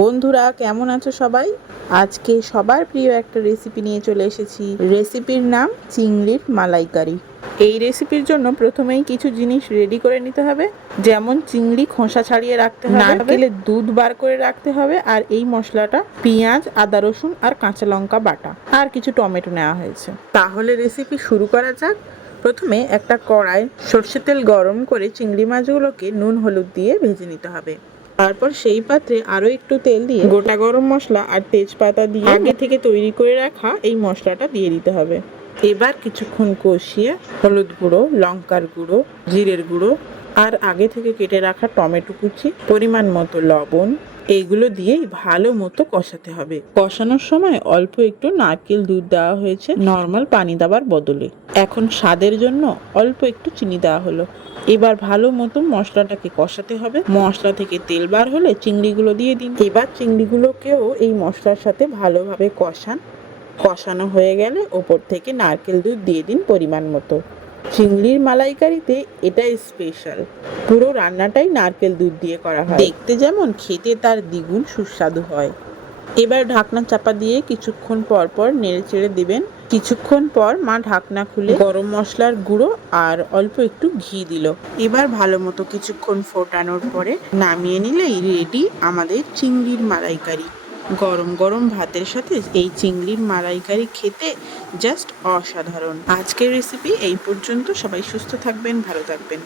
বন্ধুরা, কেমন আছো সবাই? আজকে সবার প্রিয় একটা রেসিপি নিয়ে চলে এসেছি। রেসিপির নাম চিংড়ির মালাইকারি। এই রেসিপির জন্য প্রথমেই কিছু জিনিস রেডি করে নিতে হবে। যেমন চিংড়ি খোসা ছাড়িয়ে রাখতে হবে। দুধ বার করে রাখতে হবে। আর এই মশলাটা পেঁয়াজ, আদা রসুন আর কাঁচা লঙ্কা বাটা। আর কিছু টমেটো নেওয়া হয়েছে। তাহলে রেসিপি শুরু করা যাক। প্রথমে একটা কড়াই সর্ষের তেল গরম করে চিংড়ি মাছগুলোকে নুন, হলুদ দিয়ে ভেজে নিতে হবে। তারপর সেই পাত্রে আরও একটু তেল দিয়ে গোটা গরম মশলা আর তেজপাতা দিয়ে আগে থেকে তৈরি করে রাখা এই মশলাটা দিয়ে দিতে হবে। এবার কিছুক্ষণ কষিয়ে হলুদ গুঁড়ো লঙ্কার গুঁড়ো জিরের গুঁড়ো আর আগে থেকে কেটে রাখা টমেটো কুচি পরিমাণ মতো লবণ এইগুলো দিয়েই ভালো মতো কষাতে হবে। কষানোর সময় অল্প একটু নারকেল দুধ দেওয়া হয়েছে নর্মাল পানি দেওয়ার বদলে। এখন স্বাদের জন্য অল্প একটু চিনি দেওয়া হলো। এবার ভালো মতো মশলাটাকে কষাতে হবে। মশলা থেকে তেল বার হলে চিংড়িগুলো দিয়ে দিন। এবার চিংড়িগুলোকেও এই মশলার সাথে ভালোভাবে কষান। কষানো হয়ে গেলে ওপর থেকে নারকেল দুধ দিয়ে দিন পরিমাণ মতো। চিংড়ির মালাইকারিতে এটাই স্পেশাল পুরো রান্নাটাই নারকেল দুধ দিয়ে করা হয়। দেখতে যেমন খেতে তার দ্বিগুণ সুস্বাদু হয়। এবার ঢাকনা চাপা দিয়ে কিছুক্ষণ পর পর নেড়ে চেড়ে দিবেন। কিছুক্ষণ পর মা ঢাকনা খুলে গরম মশলার গুঁড়ো আর অল্প একটু ঘি দিল। এবার ভালো মতো কিছুক্ষণ ফোটানোর পরে নামিয়ে নিলেই রেডি আমাদের চিংড়ির মালাইকারি। গরম গরম ভাতের সাথে এই চিংড়ির মালাইকারি খেতে জাস্ট অসাধারণ। আজকের রেসিপি এই পর্যন্ত। সবাই সুস্থ থাকবেন, ভালো থাকবেন।